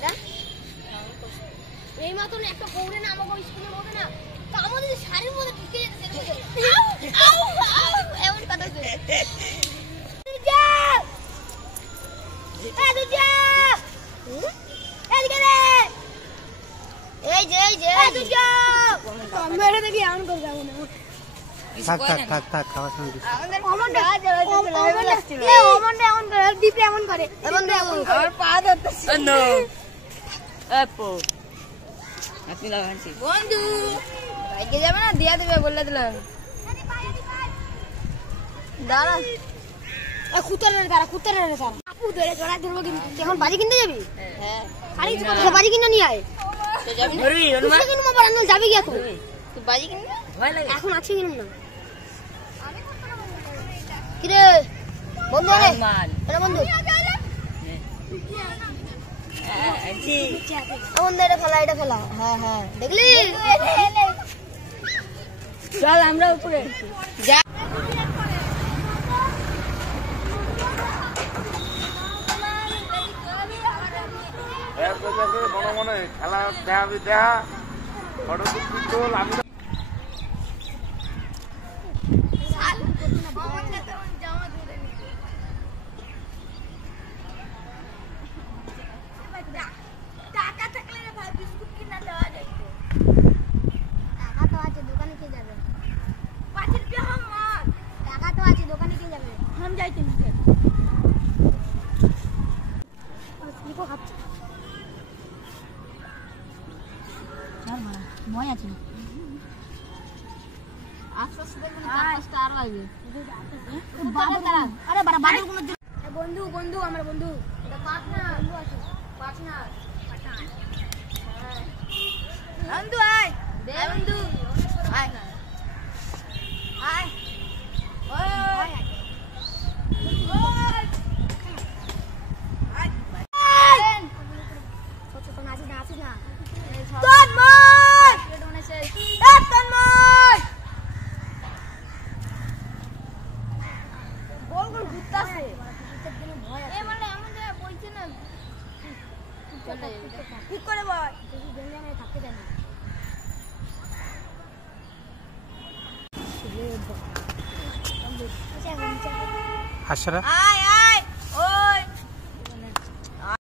এটা এই মতন একটা কৌড়ে না আমাকে স্কুলে বলবে না তো আমাদের শাড়ির মধ্যে ঢুকে যেতে এমন কথা শুনে থাক খাওয়া শুনে বন্ধু যাবে না দিয়া দেবে বলে দিলাম দাঁড়া এখন বাজি কিনতে যাবি বাজি কিনে নিয়ে আয় যাবি কি এখন বাজি কিনবে এখন আছে কিনুন না কিরে বন্ধু বন্ধু এটা ফেলা হ্যাঁ হ্যাঁ দেখলি চল আমরা উপরে যা মনে মনে খেলা দেখা ফটো তুল আমি টাকা থাকলে ভাই বিস্কুট কিনা দেওয়া যায় টাকা তো আছে দোকানে কে যাবে 5 টাকা আমার টাকা তো আছে দোকানে কে যাবে हम যাইতে নিতে স্লিপও খাচ্ছে চল মারা মই আছে আস্তে আস্তে দেখুন 4-5টা আর আসবে আরে বাবা বাড়ির কোনো বন্ধু বন্ধু আমার বন্ধু এটা পার্টনার বন্ধু আছে পার্টনার বন্ধু আয় দে বন্ধু আয় আয় ওই ঠিক করে বল থাকতে দেয় না আশরা আয়